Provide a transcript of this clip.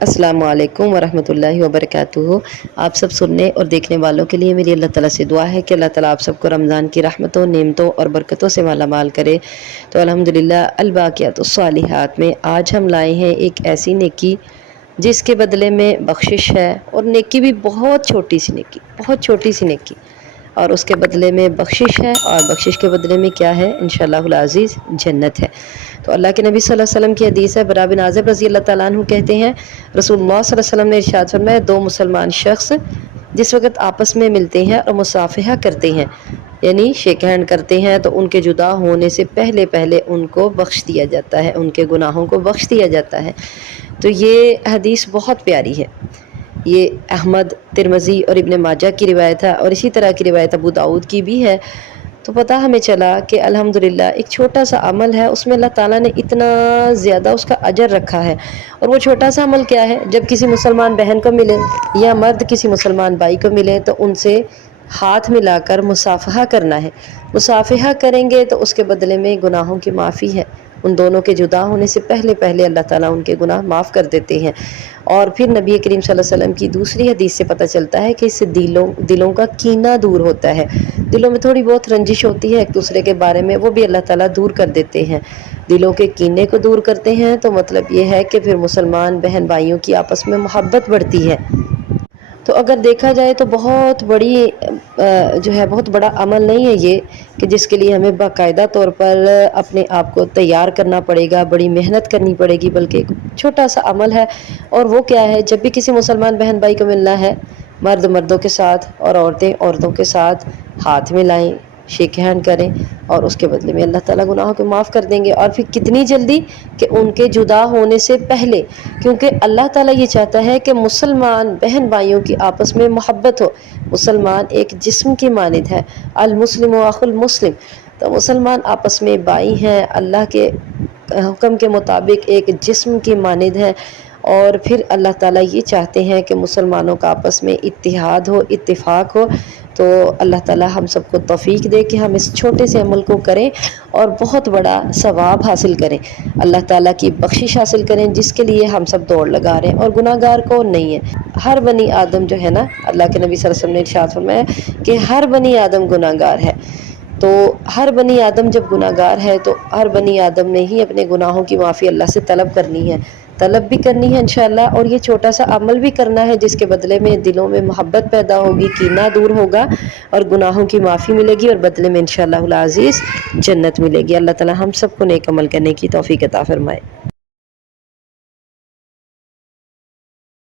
السلام علیکم ورحمۃ اللہ وبرکاتہ۔ آپ سب سننے اور دیکھنے والوں کے لیے میری اللہ تعالیٰ سے دعا ہے کہ اللہ تعالیٰ آپ سب کو رمضان کی رحمتوں، نعمتوں اور برکتوں سے مالا مال کرے۔ تو الحمدللہ الباقیات الصالحات میں آج ہم لائے ہیں ایک ایسی نیکی جس کے بدلے میں بخشش ہے، اور نیکی بھی بہت چھوٹی سی نیکی، بہت چھوٹی سی نیکی، اور اس کے بدلے میں بخشش ہے، اور بخشش کے بدلے میں کیا ہے؟ انشاءاللہ العزیز جنت ہے۔ تو اللہ کے نبی صلی اللہ علیہ وسلم کی حدیث ہے، برا بن عازب رضی اللہ تعالیٰ عنہ کہتے ہیں رسول اللہ صلی اللہ علیہ وسلم نے ارشاد فرمایا، دو مسلمان شخص جس وقت آپس میں ملتے ہیں اور مصافحہ کرتے ہیں، یعنی شیک ہینڈ کرتے ہیں، تو ان کے جدا ہونے سے پہلے پہلے ان کو بخش دیا جاتا ہے، ان کے گناہوں کو بخش دیا جاتا ہے۔ تو یہ حدیث بہت پیاری ہے۔ یہ احمد، ترمذی اور ابن ماجہ کی روایت ہے، اور اسی طرح کی روایت ابو داؤد کی بھی ہے۔ تو پتہ ہمیں چلا کہ الحمدللہ ایک چھوٹا سا عمل ہے، اس میں اللہ تعالیٰ نے اتنا زیادہ اس کا اجر رکھا ہے۔ اور وہ چھوٹا سا عمل کیا ہے؟ جب کسی مسلمان بہن کو ملے یا مرد کسی مسلمان بھائی کو ملے تو ان سے ہاتھ ملا کر مصافحہ کرنا ہے۔ مصافحہ کریں گے تو اس کے بدلے میں گناہوں کی معافی ہے۔ ان دونوں کے جدا ہونے سے پہلے پہلے اللہ تعالیٰ ان کے گناہ معاف کر دیتے ہیں۔ اور پھر نبی کریم صلی اللہ علیہ وسلم کی دوسری حدیث سے پتہ چلتا ہے کہ اس سے دلوں کا کینہ دور ہوتا ہے۔ دلوں میں تھوڑی بہت رنجش ہوتی ہے ایک دوسرے کے بارے میں، وہ بھی اللہ تعالیٰ دور کر دیتے ہیں۔ دلوں کے کینے کو دور کرتے ہیں، تو مطلب یہ ہے کہ پھر مسلمان بہن بھائیوں کی آپس میں محبت بڑھتی ہے۔ تو اگر دیکھا جائے تو بہت بہت بڑا عمل نہیں ہے یہ، کہ جس کے لیے ہمیں باقاعدہ طور پر اپنے آپ کو تیار کرنا پڑے گا، بڑی محنت کرنی پڑے گی، بلکہ ایک چھوٹا سا عمل ہے۔ اور وہ کیا ہے؟ جب بھی کسی مسلمان بہن بھائی کو ملنا ہے، مرد مردوں کے ساتھ اور عورتیں عورتوں کے ساتھ ہاتھ ملائیں، شیک ہینڈ کریں، اور اس کے بدلے میں اللہ تعالیٰ گناہوں کو معاف کر دیں گے۔ اور پھر کتنی جلدی کہ ان کے جدا ہونے سے پہلے، کیونکہ اللہ تعالیٰ یہ چاہتا ہے کہ مسلمان بہن بھائیوں کی آپس میں محبت ہو۔ مسلمان ایک جسم کی مانند ہے، المسلم و اخو المسلم۔ تو مسلمان آپس میں بھائی ہیں، اللہ کے حکم کے مطابق ایک جسم کی مانند ہے۔ اور پھر اللہ تعالیٰ یہ چاہتے ہیں کہ مسلمانوں کا آپس میں اتحاد ہو، اتفاق ہو۔ تو اللہ تعالیٰ ہم سب کو توفیق دے کہ ہم اس چھوٹے سے عمل کو کریں اور بہت بڑا ثواب حاصل کریں، اللہ تعالیٰ کی بخشش حاصل کریں، جس کے لیے ہم سب دوڑ لگا رہے ہیں۔ اور گناہ گار کون نہیں ہے؟ ہر بنی آدم جو ہے نا، اللہ کے نبی صلی اللہ علیہ وسلم نے ارشاد فرمایا کہ ہر بنی آدم گناہ گار ہے۔ تو ہر بنی آدم جب گناہ گار ہے تو ہر بنی آدم نے ہی اپنے گناہوں کی معافی اللہ سے طلب کرنی ہے، طلب بھی کرنی ہے انشاءاللہ، اور یہ چھوٹا سا عمل بھی کرنا ہے، جس کے بدلے میں دلوں میں محبت پیدا ہوگی، کینہ دور ہوگا، اور گناہوں کی معافی ملے گی، اور بدلے میں انشاءاللہ العزیز جنت ملے گی۔ اللہ تعالی ہم سب کو نیک عمل کرنے کی توفیق عطا فرمائے۔